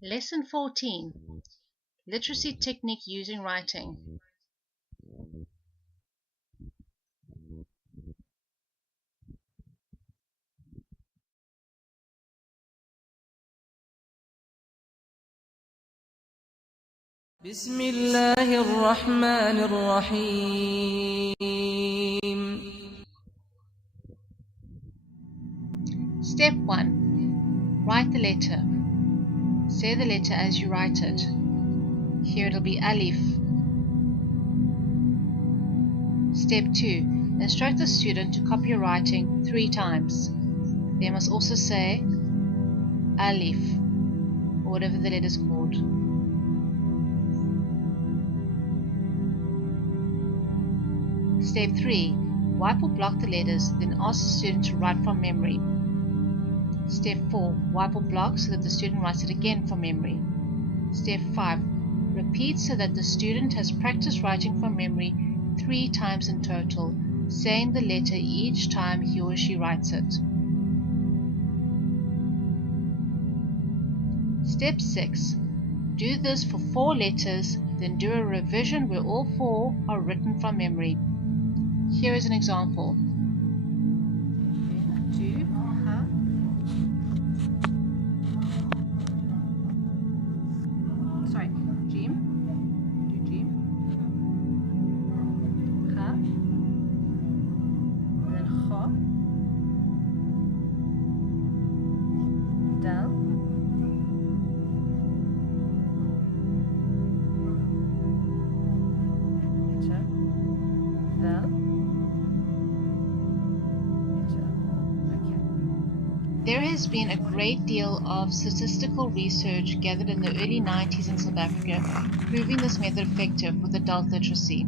Lesson 14. Literacy technique used in writing. بسم الله الرحمن الرحيم. Step 1. Write the letter. Say the letter as you write it. Here it'll be alif. Step 2. Instruct the student to copy your writing 3 times. They must also say alif, or whatever the letter is called. Step 3. Wipe or block the letters, then ask the student to write from memory. Step 4. Wipe or block so that the student writes it again from memory. Step 5. Repeat so that the student has practiced writing from memory 3 times in total, saying the letter each time he or she writes it. Step 6. Do this for 4 letters, then do a revision where all 4 are written from memory. Here is an example. Jim. Do Jim. Ha. And then Kha. Dal. Enter. Val. There has been a great deal of statistical research gathered in the early 90s in South Africa proving this method effective with adult literacy.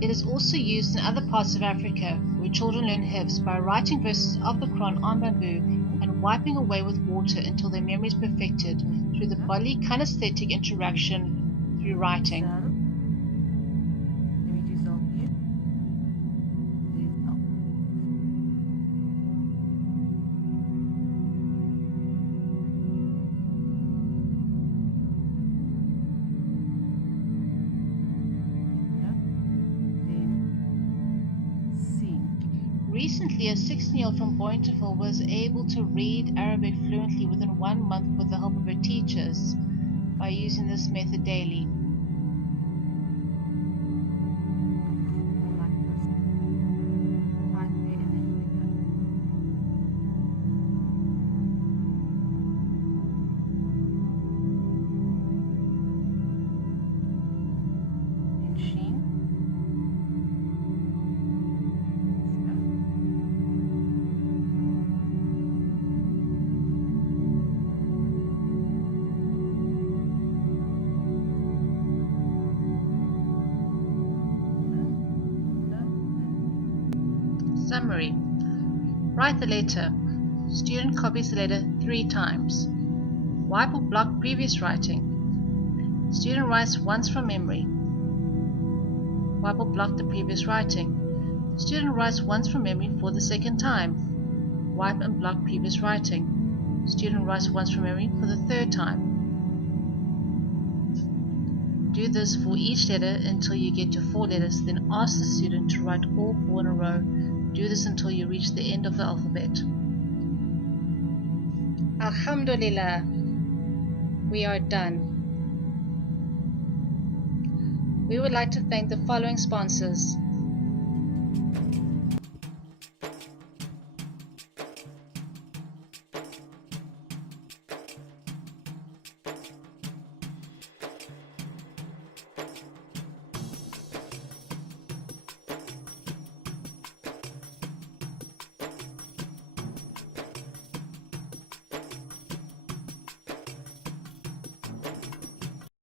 It is also used in other parts of Africa where children learn hifz by writing verses of the Quran on bamboo and wiping away with water until their memory is perfected through the bodily kinesthetic interaction through writing. Recently, a 16-year-old from Bointville was able to read Arabic fluently within 1 month with the help of her teachers by using this method daily. Summary. Write the letter. Student copies the letter 3 times. Wipe or block previous writing. Student writes once from memory. Wipe or block the previous writing. Student writes once from memory for the second time. Wipe and block previous writing. Student writes once from memory for the third time. Do this for each letter until you get to 4 letters, then ask the student to write all 4 in a row. Do this until you reach the end of the alphabet. Alhamdulillah, we are done. We would like to thank the following sponsors.